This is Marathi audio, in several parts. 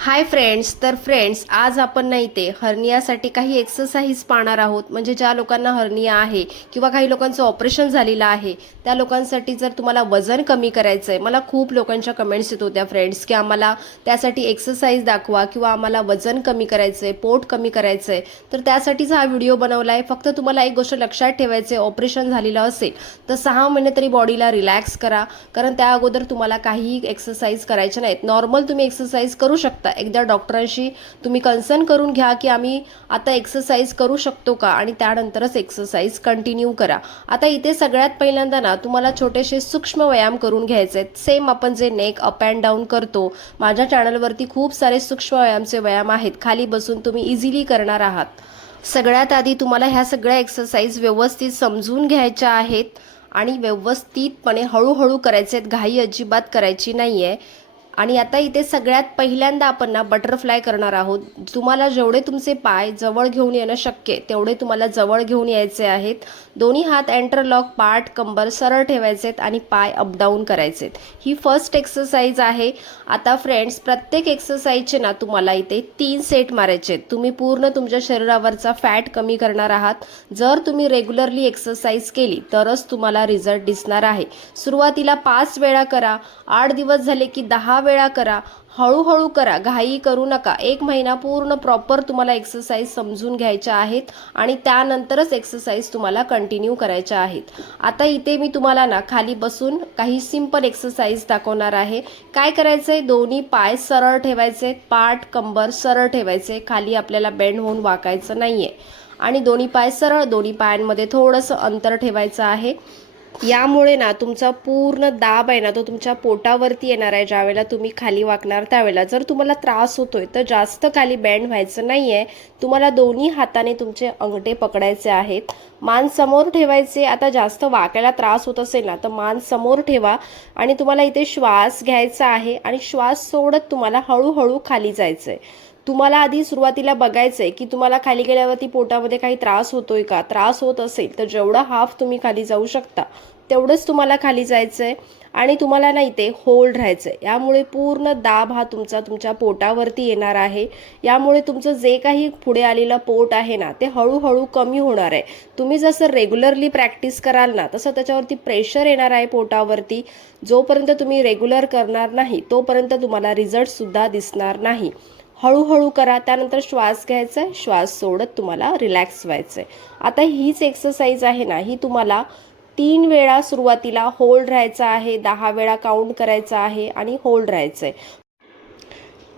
हाय फ्रेंड्स तर फ्रेंड्स आज आपण नाही ते हर्नियासाठी काही एक्सरसाइज पाहणार आहोत. म्हणजे ज्या लोकांना हर्निया आहे किंवा काही लोकांचं ऑपरेशन झालेलं आहे त्या लोकांसाठी जर तुम्हाला वजन कमी करायचं आहे मला खूप लोकांच्या कमेंट्स येत होत्या फ्रेंड्स की आम्हाला त्यासाठी एक्सरसाइज दाखवा किंवा आम्हाला वजन कमी करायचं आहे पोट कमी करायचं आहे तर त्यासाठीच हा व्हिडिओ बनवला आहे फक्त तुम्हाला एक गोष्ट लक्षात ठेवायचं आहे ऑपरेशन झालेलं असेल तर सहा महिने तरी बॉडीला रिलॅक्स करा. कारण त्या अगोदर तुम्हाला काहीही एक्सरसाइज करायच्या नाहीत. नॉर्मल तुम्ही एक्सरसाइज करू शकता. एकदा डॉक्टरांशी तुम्ही कन्सर्न करून घ्या की आम्ही आता एक्सरसाइज करू शकतो का आणि त्यानंतरच एक्सरसाइज कंटिन्यू करा. आता इथे सगळ्यात पहिल्यांदा ना तुम्हाला छोटेसे सूक्ष्म व्यायाम करून घ्यायचे आहेत. सेम आपण जे नेक अप अँड डाऊन करतो माझ्या चॅनलवरती खूप सारे सूक्ष्म व्यायामचे व्यायाम आहेत. खाली बसून तुम्ही इझिली करणार आहात. सगळ्यात आधी तुम्हाला ह्या सगळ्या एक्सरसाइज व्यवस्थित समजून घ्यायच्या आहेत आणि व्यवस्थितपणे हळूहळू करायचे आहेत. घाई अजिबात करायची नाही आहे आणि आता इथे सगळ्यात पहिल्यांदा आपण ना बटरफ्लाय करणार आहोत. तुम्हाला जेवढे तुमचे पाय जवळ घेऊन येणं शक्य तेवढे तुम्हाला जवळ घेऊन यायचे आहेत. दोन्ही हात एंटरलॉक पाठ कंबर सरळ ठेवायचे आहेत आणि पाय अपडाऊन करायचे आहेत ही फर्स्ट एक्सरसाइज आहे. आता फ्रेंड्स प्रत्येक एक्सरसाइजचे ना तुम्हाला इथे तीन सेट मारायचे आहेत. तुम्ही पूर्ण तुमच्या शरीरावरचा फॅट कमी करणार आहात. जर तुम्ही रेग्युलरली एक्सरसाइज केली तरच तुम्हाला रिझल्ट दिसणार आहे. सुरुवातीला पाच वेळा करा. आठ दिवस झाले की दहा वेळा करा. हळूहळू करा. घाई करू नका. एक महिना पूर्ण प्रॉपर तुम्हाला एक्सरसाइज समजून घ्यायच्या आहेत आणि त्यानंतरच एक्सरसाइज तुम्हाला कंटिन्यू करायच्या आहेत. आता इथे मी तुम्हाला ना खाली बसून काही सिंपल एक्सरसाइज दाखवणार आहे. काय करायचं आहे दोन्ही पाय सरळ ठेवायचे. पाठ कंबर सरळ ठेवायचे. खाली आपल्याला बेंड होऊन वाकायचं नाही आहे आणि दोन्ही पाय सरळ दोन्ही पायांमध्ये थोडंसं अंतर ठेवायचं आहे. यामुळे ना तुमचा पूर्ण दाब आहे ना तो तुमच्या पोटावरती येणार आहे. ज्यावेळेला तुम्ही खाली वाकणार त्यावेळेला. जर तुम्हाला त्रास होतोय तर जास्त खाली बँड व्हायचं नाही आहे तुम्हाला दोन्ही हाताने तुमचे अंगठे पकडायचे आहेत. मान समोर ठेवायचे. आता जास्त वाकायला त्रास होत असेल ना तर मान समोर ठेवा. आणि तुम्हाला इथे श्वास घ्यायचा आहे आणि श्वास सोडत तुम्हाला हळूहळू खाली जायचं आहे तुम्हाला आधी सुरुवातीला बघायचं आहे की तुम्हाला खाली गेल्यावरती पोटामध्ये काही त्रास होतोय का? त्रास होत असेल तर जेवढा हाफ तुम्ही खाली जाऊ शकता तेवढंच तुम्हाला खाली जायचं आहे आणि तुम्हाला ना इथे होल्ड राहायचं आहे यामुळे पूर्ण दाब हा तुमचा तुमच्या पोटावरती येणार आहे. यामुळे तुमचं जे काही पुढे आलेलं पोट आहे ना ते हळूहळू कमी होणार आहे. तुम्ही जसं रेग्युलरली प्रॅक्टिस कराल ना तसं त्याच्यावरती प्रेशर येणार आहे पोटावरती. जोपर्यंत तुम्ही रेग्युलर करणार नाही तोपर्यंत तुम्हाला रिझल्टसुद्धा दिसणार नाही. हळूहळू करा त्यानंतर श्वास घ्यायचा आहे श्वास सोडत तुम्हाला रिलॅक्स व्हायचं आहे आता हीच एक्सरसाइज आहे ना ही तुम्हाला तीन वेळा सुरुवातीला होल्ड राहायचा आहे दहा वेळा काउंट करायचा आहे आणि होल्ड राहायचं आहे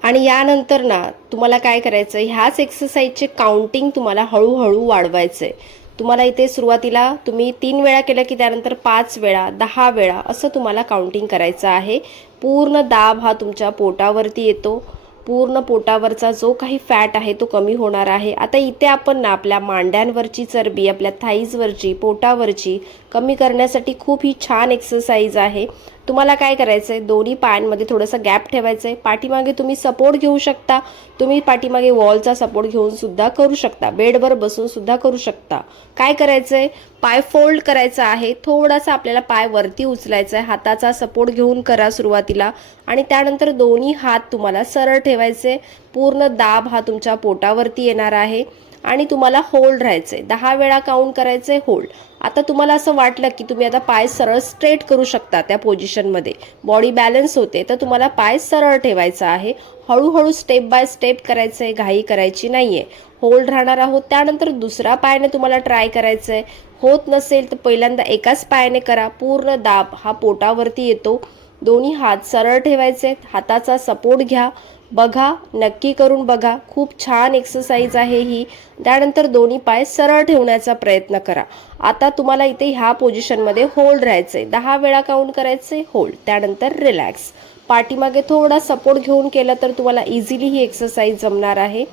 आणि यानंतर ना तुम्हाला काय करायचं ह्याच एक्सरसाइजचे काउंटिंग तुम्हाला हळूहळू वाढवायचं आहे तुम्हाला इथे सुरुवातीला तुम्ही तीन वेळा केलं की त्यानंतर पाच वेळा दहा वेळा असं तुम्हाला काउंटिंग करायचं आहे. पूर्ण दाब हा तुमच्या पोटावरती येतो. पूर्ण पोटावरचा जो काही फॅट आहे तो कमी होणार आहे. आता इथे आपण ना आपल्या मांड्यांवरची चरबी आपल्या थाईजवरची पोटावरची कमी करण्यासाठी खूप ही छान एक्सरसाइज आहे. तुम्हाला काय करायचं आहे दोन्ही पायांमध्ये थोडंसं गॅप ठेवायचं आहे पाठीमागे तुम्ही सपोर्ट घेऊ शकता. तुम्ही पाठीमागे वॉलचा सपोर्ट घेऊन सुद्धा करू शकता. बेडवर बसून सुद्धा करू शकता. काय करायचं आहे पाय फोल्ड करायचा आहे. थोडासा आपल्याला पाय वरती उचलायचा आहे हाताचा सपोर्ट घेऊन करा सुरुवातीला. आणि त्यानंतर दोन्ही हात तुम्हाला सरळ ठेवायचे. पूर्ण दाब हा तुमच्या पोटावरती येणार आहे. आणि तुम्हाला होल्ड राहायचं आहे दहा वेळा काउंट करायचं आहे होल्ड आता तुम्हाला असं वाटलं की तुम्ही आता पाय सरळ स्ट्रेट करू शकता त्या पोझिशनमध्ये बॉडी बॅलन्स होते तर तुम्हाला पाय सरळ ठेवायचा आहे. हळूहळू स्टेप बाय स्टेप करायचं आहे घाई करायची नाही आहे होल्ड राहणार आहोत त्यानंतर दुसरा पायाने तुम्हाला ट्राय करायचं आहे होत नसेल तर पहिल्यांदा एकाच पायाने करा. पूर्ण दाब हा पोटावरती येतो. दोन्ही हात सरळ ठेवायचे हाताचा सपोर्ट घ्या. बघा नक्की करून बघा. खूप छान एक्सरसाइज आहे ही. त्यानंतर दोन्ही पाय सरळ ठेवण्याचा प्रयत्न करा. आता तुम्हाला इथे ह्या पोझिशनमध्ये होल्ड राहायचे दहा वेळा काउंट करायचे होल्ड त्यानंतर रिलॅक्स पाठीमागे थोडा सपोर्ट घेऊन केलं तर तुम्हाला इझिली ही एक्सरसाइज जमणार आहे.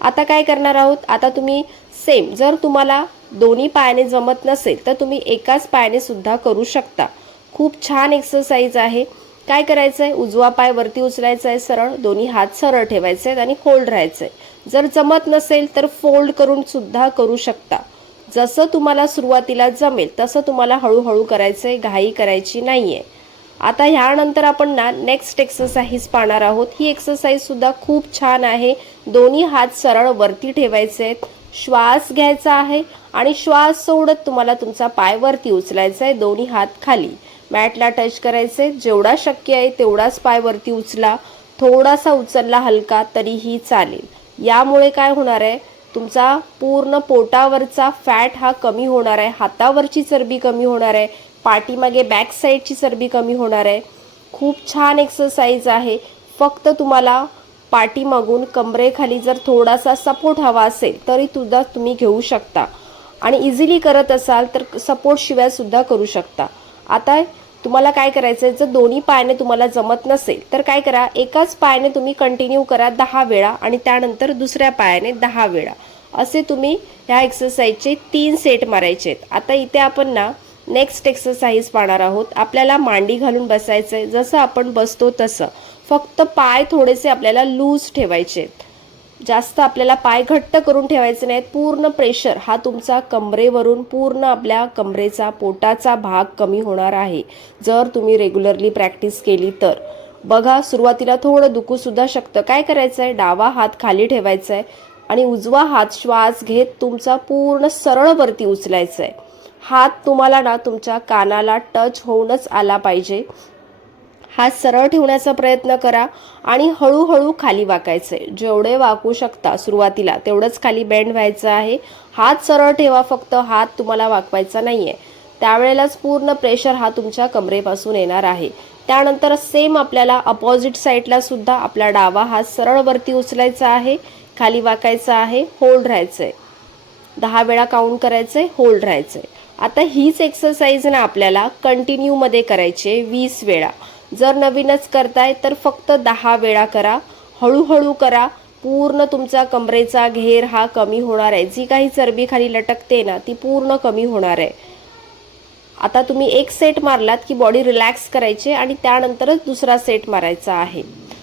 आता काय करणार आहोत? आता तुम्ही सेम जर तुम्हाला दोन्ही पायाने जमत नसेल तर तुम्ही एकाच पायाने सुद्धा करू शकता. खूप छान एक्सरसाइज आहे. काय करायचं आहे उजवा पाय वरती उचलायचा आहे सरळ. दोन्ही हात सरळ ठेवायचे आहेत आणि होल्ड राहायचं आहे जर जमत नसेल तर फोल्ड करून सुद्धा करू शकता. जसं तुम्हाला सुरुवातीला जमेल तसं तुम्हाला हळूहळू करायचं आहे घाई करायची नाही आहे आता ह्यानंतर आपण ना नेक्स्ट एक्सरसाइज पाहणार आहोत. ही एक्सरसाइज सुद्धा खूप छान आहे. दोन्ही हात सरळ वरती ठेवायचे आहेत श्वास घ्यायचा आहे आणि श्वास सोडत तुम्हाला तुमचा पाय वरती उचलायचा आहे दोन्ही हात खाली. मॅटला टच करायचे. जेवढा शक्य आहे तेवढाच पाय वरती उचला. थोडासा उचलला हलका तरीही चालेल. यामुळे काय होणार आहे? तुमचा पूर्ण पोटावरचा फॅट हा कमी होणार आहे. हातावरची चरबी कमी होणार आहे. पाठीमागे बॅक साईडची चरबी कमी होणार आहे. खूप छान एक्सरसाइज आहे. फक्त तुम्हाला पाठीमागून कमरेखाली जर थोडासा सपोर्ट हवा असेल तरी सुद्धा तुम्ही घेऊ शकता. आणि इझिली करत असाल तर सपोर्टशिवाय सुद्धा करू शकता. आता तुम्हाला काय करायचं आहे जर दोन्ही पायाने तुम्हाला जमत नसेल तर काय करा? एकाच पायाने तुम्ही कंटिन्यू करा दहा वेळा आणि त्यानंतर दुसऱ्या पायाने दहा वेळा. असे तुम्ही ह्या एक्सरसाइजचे तीन सेट मारायचे आहेत. आता इथे आपण ना नेक्स्ट एक्सरसाइज पाहणार आहोत. आपल्याला मांडी घालून बसायचं आहे जसं आपण बसतो तसं. फक्त पाय थोडेसे आपल्याला लूज ठेवायचे आहेत. जास्त आपल्याला पाय घट्ट करून ठेवायचे नाहीत. पूर्ण प्रेशर हा तुमचा कमरेवरून पूर्ण आपल्या कमरेचा पोटाचा भाग कमी होणार आहे. जर तुम्ही रेग्युलरली प्रॅक्टिस केली तर. बघा सुरुवातीला थोडं दुखू सुद्धा शकतं. काय करायचं आहे डावा हात खाली ठेवायचा आहे आणि उजवा हात श्वास घेत तुमचा पूर्ण सरळवरती उचलायचा आहे हात तुम्हाला ना तुमच्या कानाला टच होऊनच आला पाहिजे. हात सरळ ठेवण्याचा प्रयत्न करा आणि हळूहळू खाली वाकायचे. जेवढे वाकू शकता सुरुवातीला तेवढंच खाली बेंड व्हायचं आहे. हात सरळ ठेवा फक्त हात तुम्हाला वाकवायचा नाही आहे त्यावेळेलाच पूर्ण प्रेशर हा तुमच्या कमरेपासून येणार आहे. त्यानंतर सेम आपल्याला अपोजिट साईडला सुद्धा आपला डावा हात सरळ वरती उचलायचा आहे. खाली वाकायचा आहे होल्ड राहायचं आहे दहा वेळा काउंट करायचे होल्ड राहायचे आता हीच एक्सरसाइज ना आपल्याला कंटिन्यूमध्ये करायची आहे वीस वेळा. जर नवीनच करताय तर फक्त दहा वेळा करा. हळूहळू करा. पूर्ण तुमचा कमरेचा घेर हा कमी होणार आहे. जी काही चरबी खाली लटकते ना ती पूर्ण कमी होणार आहे. आता तुम्ही एक सेट मारलात की बॉडी रिलॅक्स करायची आणि त्यानंतरच दुसरा सेट मारायचा आहे.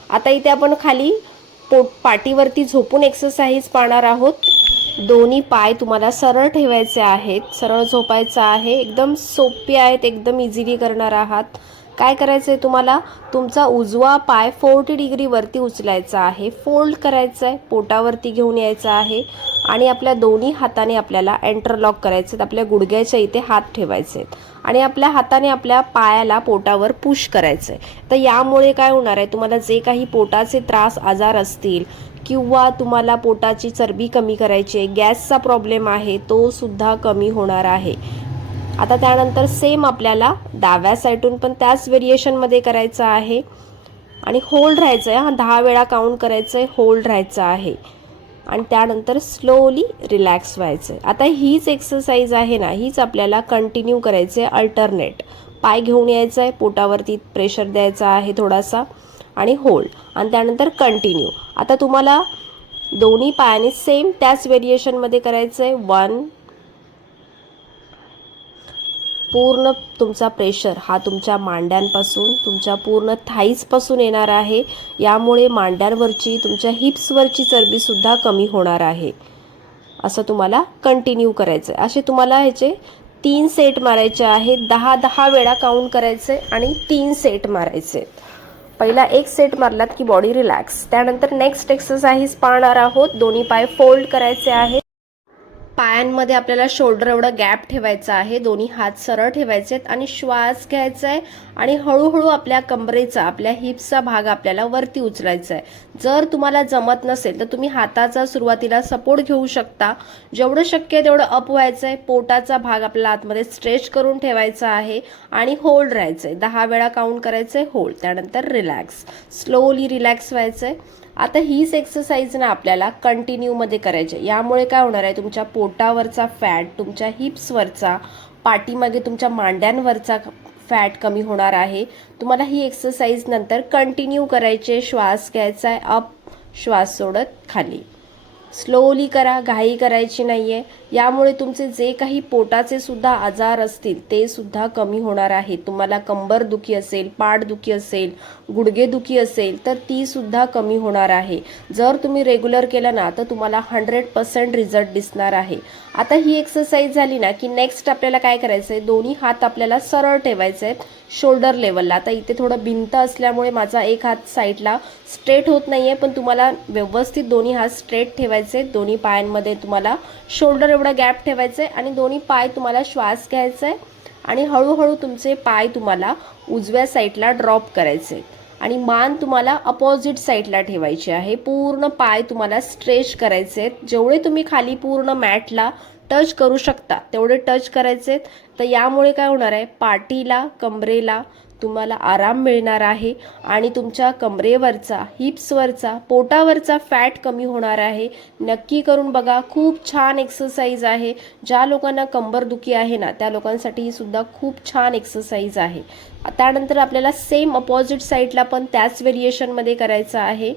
आता इथे आपण खाली पोट पाठीवरती झोपून एक्सरसाइज पाहणार आहोत. दोन्ही पाय तुम्हाला सरळ ठेवायचे आहेत. सरळ झोपायचं आहे. एकदम सोपी आहेत. एकदम इझिली करणार आहात. काय करायचं आहे तुम्हाला? तुमचा उजवा पाय फोर्टी डिग्रीवरती उचलायचा आहे. फोल्ड करायचं आहे पोटावरती घेऊन यायचं आहे आणि आपल्या दोन्ही हाताने आपल्याला एंटरलॉक करायचे आहेत आपल्या गुडघ्याच्या इथे हात ठेवायचे आहेत आणि आपल्या हाताने आपल्या पायाला पोटावर पुश करायचं आहे तर यामुळे काय होणार आहे? तुम्हाला जे काही पोटाचे त्रास आजार असतील किंवा तुम्हाला पोटाची चरबी कमी करायची आहे गॅसचा प्रॉब्लेम आहे तो सुद्धा कमी होणार आहे. आता त्यानंतर सेम आपल्याला डाव्या साईडून पण त्याच व्हेरिएशनमध्ये करायचं आहे. आणि होल्ड राहायचं आहे हा दहा वेळा काउंट करायचं आहे होल्ड राहायचं आहे. आणि त्यानंतर स्लोली रिलॅक्स व्हायचं आहे आता हीच एक्सरसाइज आहे ना हीच आपल्याला कंटिन्यू करायचं आहे अल्टरनेट पाय घेऊन यायचं आहे पोटावरती प्रेशर द्यायचा आहे थोडासा आणि होल्ड आणि त्यानंतर कंटिन्यू आता तुम्हाला दोन्ही पायाने सेम त्याच व्हेरिएशनमध्ये करायचं आहे वन पूर्ण तुमचा प्रेशर हा तुमच्या मांड्यांपासून तुमच्या पूर्ण थाईजपासून येणार आहे. यामुळे मांड्यांवरची तुमच्या हिप्सवरची चरबीसुद्धा कमी होणार आहे. असं तुम्हाला कंटिन्यू करायचं आहे असे तुम्हाला ह्याचे तीन सेट मारायचे आहेत दहा दहा वेळा काउंट करायचे आणि तीन सेट मारायचे. पहिला एक सेट मारलात की बॉडी रिलॅक्स त्यानंतर नेक्स्ट एक्सरसाइज पाहणार आहोत. दोन्ही पाय फोल्ड करायचे आहेत. पायांमध्ये आपल्याला शोल्डर एवढं गॅप ठेवायचा आहे. दोन्ही हात सरळ ठेवायचे आहेत आणि श्वास घ्यायचा आहे आणि हळूहळू आपल्या कमरेचा आपल्या हिप्सचा भाग आपल्याला वरती उचलायचा आहे. जर तुम्हाला जमत नसेल तर तुम्ही हाताचा सुरुवातीला सपोर्ट घेऊ शकता. जेवढं शक्य आहे तेवढं अप व्हायचं आहे. पोटाचा भाग आपल्याला आतमध्ये स्ट्रेच करून ठेवायचा आहे आणि होल्ड राहायचं आहे. दहा वेळा काउंट करायचं आहे होल्ड त्यानंतर रिलॅक्स स्लोली रिलॅक्स व्हायचं आहे. आता हीच एक्सरसाइज ना आपल्याला कंटिन्यूमध्ये करायची आहे. यामुळे काय होणार आहे तुमच्या पोटावरचा फॅट तुमच्या हिप्सवरचा पाठीमागे तुमच्या मांड्यांवरचा फॅट कमी होणार आहे. तुम्हाला ही एक्सरसाइज नंतर कंटिन्यू करायची आहे. श्वास घ्यायचा आहे. अप श्वास सोडत खाली. स्लोली करा घाई करायची नाही आहे यामुळे तुमचे जे काही पोटाचे सुद्धा आजार असतील ते सुद्धा कमी होणार आहे. तुम्हाला कंबर दुखी असेल पाठदुखी असेल गुडघेदुखी असेल तर ती सुद्धा कमी होणार आहे. जर तुम्ही रेग्युलर केलं ना तर तुम्हाला हंड्रेड पर्सेंट रिझल्ट दिसणार आहे. आता ही एक्सरसाइज झाली ना की नेक्स्ट आपल्याला काय करायचं आहे दोन्ही हात आपल्याला सरळ ठेवायचे आहेत शोल्डर लेवलला आता इथे थोडं भिंत असल्यामुळे माझा एक हात साईडला स्ट्रेट होत नाही आहे पण तुम्हाला व्यवस्थित दोन्ही हात स्ट्रेट ठेवायचे. दोन्ही पायांमध्ये तुम्हाला शोल्डर एवढा गॅप ठेवायचा आहे आणि दोन्ही पाय तुम्हाला श्वास घ्यायचा आहे आणि हळूहळू तुमचे पाय तुम्हाला उजव्या साईडला ड्रॉप करायचे. आणि मान तुम्हाला अपोजिट साईडला ठेवायची आहे. पूर्ण पाय तुम्हाला स्ट्रेच करायचे आहेत. जेवढे तुम्ही खाली पूर्ण मॅटला टच करू शकता. तेवढे टच करायचे आहेत. तर यामुळे काय होणार आहे? पाठीला कमरेला तुम्हाला आराम मिळणार आहे आणि तुमच्या कमरेवरचा हिप्सवरचा पोटावरचा फॅट कमी होणार आहे. नक्की करून बघा खूप छान एक्सरसाइज आहे. ज्या लोकांना कंबरदुखी आहे ना त्या लोकांसाठी ही सुद्धा खूप छान एक्सरसाइज आहे. त्यानंतर आपल्याला सेम अपोजिट साईडला पण त्याच व्हेरिएशनमध्ये करायचं आहे.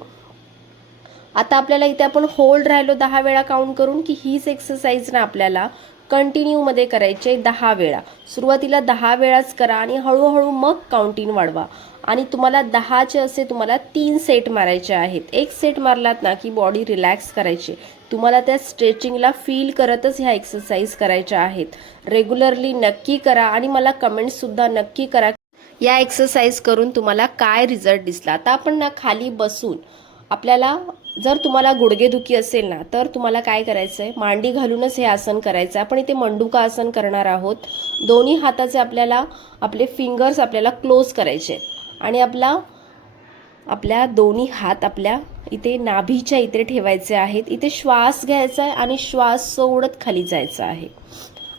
आता आपल्याला इथे आपण होल्ड राहिलो दहा वेळा काउंट करून की हीच एक्सरसाइज ना आपल्याला कंटिन्यूमध्ये करायची आहे दहा वेळा. सुरुवातीला दहा वेळाच करा आणि हळूहळू मग काउंटिंग वाढवा. आणि तुम्हाला दहाचे असे तुम्हाला तीन सेट मारायचे आहेत. एक सेट मारलात ना की बॉडी रिलॅक्स करायची. तुम्हाला त्या स्ट्रेचिंगला फील करतच ह्या एक्सरसाइज करायच्या आहेत. रेग्युलरली नक्की करा आणि मला कमेंट्ससुद्धा नक्की करा. या एक्सरसाइज करून तुम्हाला काय रिझल्ट दिसला. आता आपण ना खाली बसून आपल्याला जर तुम्हाला गुडघेदुखी असेल ना तर तुम्हाला काय करायचं आहे मांडी घालूनच हे आसन करायचं आहे. आपण इथे मंडुका आसन करणार आहोत. दोन्ही हाताचे आपल्याला आपले फिंगर्स आपल्याला क्लोज करायचे आणि आपला आपल्या दोन्ही हात आपल्या इथे नाभीच्या इथे ठेवायचे आहेत. इथे श्वास घ्यायचा आहे आणि श्वास सोडत खाली जायचा आहे.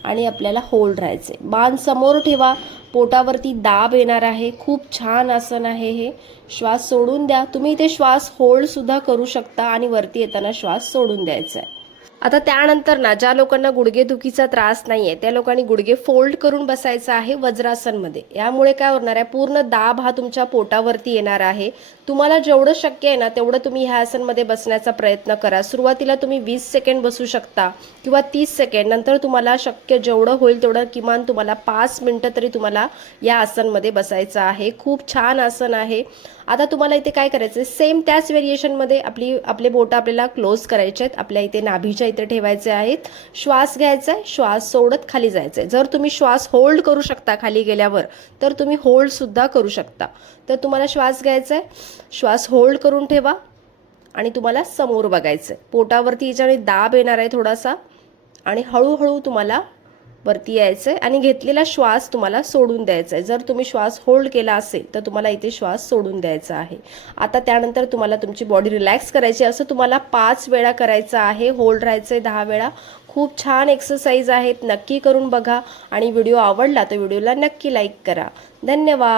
आणि आपल्याला होल्ड राहायचे मान समोर ठेवा. पोटावरती दाब येणार आहे. खूप छान आसन आहे हे. श्वास सोडून द्या. तुम्ही इथे श्वास होल्डसुद्धा करू शकता आणि वरती येताना श्वास सोडून द्यायचा आहे. आता त्यानंतर ना ज्या लोकांना गुडघेदुखीचा त्रास नाही आहे त्या लोकांनी गुडघे फोल्ड करून बसायचं आहे वज्रासनमध्ये. यामुळे काय होणार आहे? पूर्ण दाब हा तुमच्या पोटावरती येणार आहे. तुम्हाला जेवढं शक्य आहे ना तेवढं तुम्ही ह्या आसनमध्ये बसण्याचा प्रयत्न करा. सुरुवातीला तुम्ही वीस सेकंड बसू शकता किंवा तीस सेकंड. नंतर तुम्हाला शक्य जेवढं होईल तेवढं किमान तुम्हाला पाच मिनटं तरी तुम्हाला या आसनमध्ये बसायचं आहे. खूप छान आसन आहे. आता तुम्हाला इथे काय करायचं आहे सेम त्याच व्हेरिएशनमध्ये आपली आपले बोटं आपल्याला क्लोज करायचे आहेत. आपल्या इथे नाभीच्या इथे ठेवायचे आहेत. श्वास घ्यायचा आहे. श्वास सोडत खाली जायचं आहे. जर तुम्ही श्वास होल्ड करू शकता खाली गेल्यावर तर तुम्ही होल्डसुद्धा करू शकता. तर तुम्हाला श्वास घ्यायचा आहे. श्वास होल्ड करून ठेवा आणि तुम्हाला समोर बघायचं आहे पोटावरती याच्याने दाब येणार आहे थोडासा आणि हळूहळू तुम्हाला वरती यायचं आहे आणि घेतलेला श्वास तुम्हाला सोडून द्यायचा आहे जर तुम्ही श्वास होल्ड केला असेल तर तुम्हाला इथे श्वास सोडून द्यायचा आहे. आता त्यानंतर तुम्हाला तुमची बॉडी रिलॅक्स करायची असं तुम्हाला पाच वेळा करायचं आहे. होल्ड राहायचं आहे दहा वेळा. खूप छान एक्सरसाइज आहेत. नक्की करून बघा. आणि व्हिडिओ आवडला तर व्हिडिओला नक्की लाईक करा. धन्यवाद.